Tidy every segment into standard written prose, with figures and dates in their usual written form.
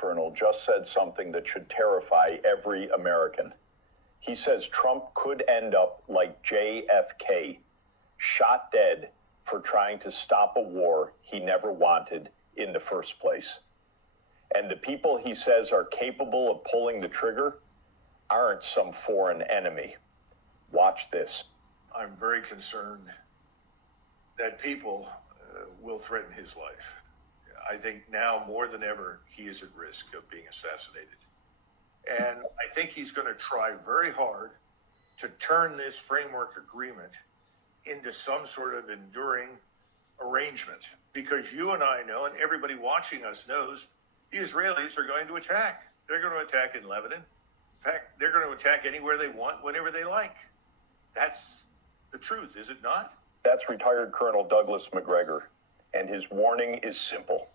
colonel just said something that should terrify every American. He says Trump could end up like JFK, shot dead for trying to stop a war he never wanted in the first place. And the people he says are capable of pulling the trigger aren't some foreign enemy. Watch this. I'm very concerned that people will threaten his life. I think now more than ever, he is at risk of being assassinated. And I think he's going to try very hard to turn this framework agreement into some sort of enduring arrangement. Because you and I know, and everybody watching us knows, the Israelis are going to attack. They're going to attack in Lebanon. In fact, they're going to attack anywhere they want, whenever they like. That's the truth, is it not? That's retired Colonel Douglas Macgregor, and his warning is simple.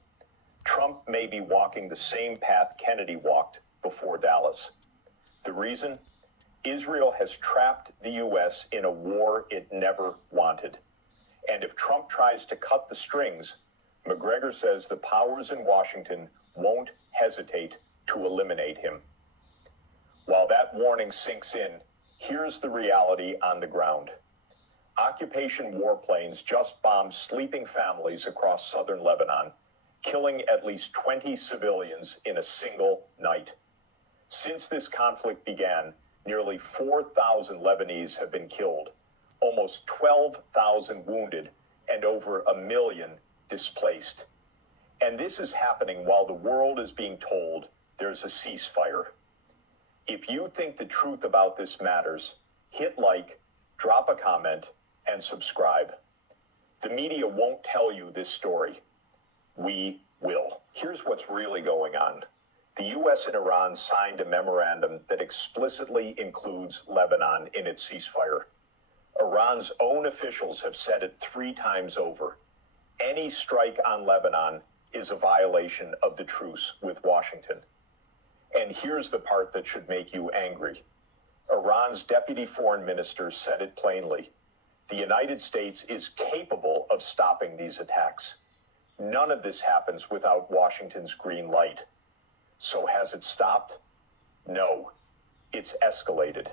Trump may be walking the same path Kennedy walked before Dallas. The reason? Israel has trapped the U.S. in a war it never wanted. And if Trump tries to cut the strings, Macgregor says the powers in Washington won't hesitate to eliminate him. While that warning sinks in, here's the reality on the ground. Occupation warplanes just bombed sleeping families across southern Lebanon, killing at least 20 civilians in a single night. Since this conflict began, nearly 4,000 Lebanese have been killed, almost 12,000 wounded, and over 1 million displaced. And this is happening while the world is being told there's a ceasefire. If you think the truth about this matters, hit like, drop a comment, and subscribe. The media won't tell you this story. We will. Here's what's really going on. The U.S. and Iran signed a memorandum that explicitly includes Lebanon in its ceasefire. Iran's own officials have said it 3 times over. Any strike on Lebanon is a violation of the truce with Washington. And here's the part that should make you angry. Iran's deputy foreign minister said it plainly. The United States is capable of stopping these attacks. None of this happens without Washington's green light. So has it stopped? No, it's escalated.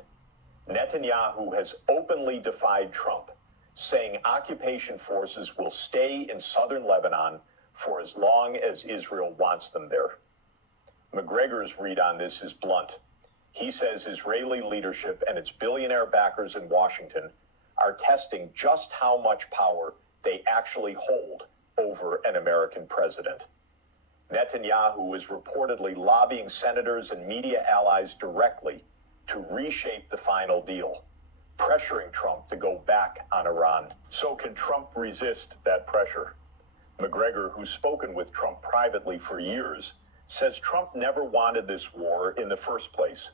Netanyahu has openly defied Trump, saying occupation forces will stay in southern Lebanon for as long as Israel wants them there. Macgregor's read on this is blunt. He says Israeli leadership and its billionaire backers in Washington are testing just how much power they actually hold over an American president. Netanyahu is reportedly lobbying senators and media allies directly to reshape the final deal, pressuring Trump to go back on Iran. So can Trump resist that pressure? Macgregor, who's spoken with Trump privately for years, says Trump never wanted this war in the first place.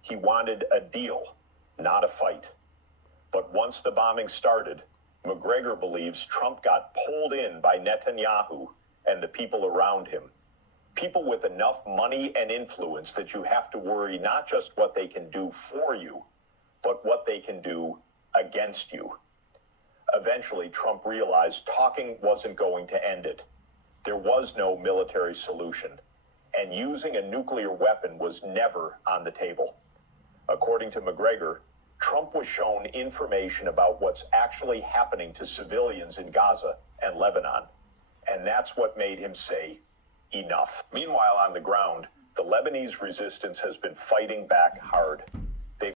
He wanted a deal, not a fight. But once the bombing started, Macgregor believes Trump got pulled in by Netanyahu and the people around him. People with enough money and influence that you have to worry not just what they can do for you, but what they can do against you. Eventually, Trump realized talking wasn't going to end it. There was no military solution, and using a nuclear weapon was never on the table. According to Macgregor, Trump was shown information about what's actually happening to civilians in Gaza and Lebanon, and that's what made him say, enough. Meanwhile, on the ground, the Lebanese resistance has been fighting back hard.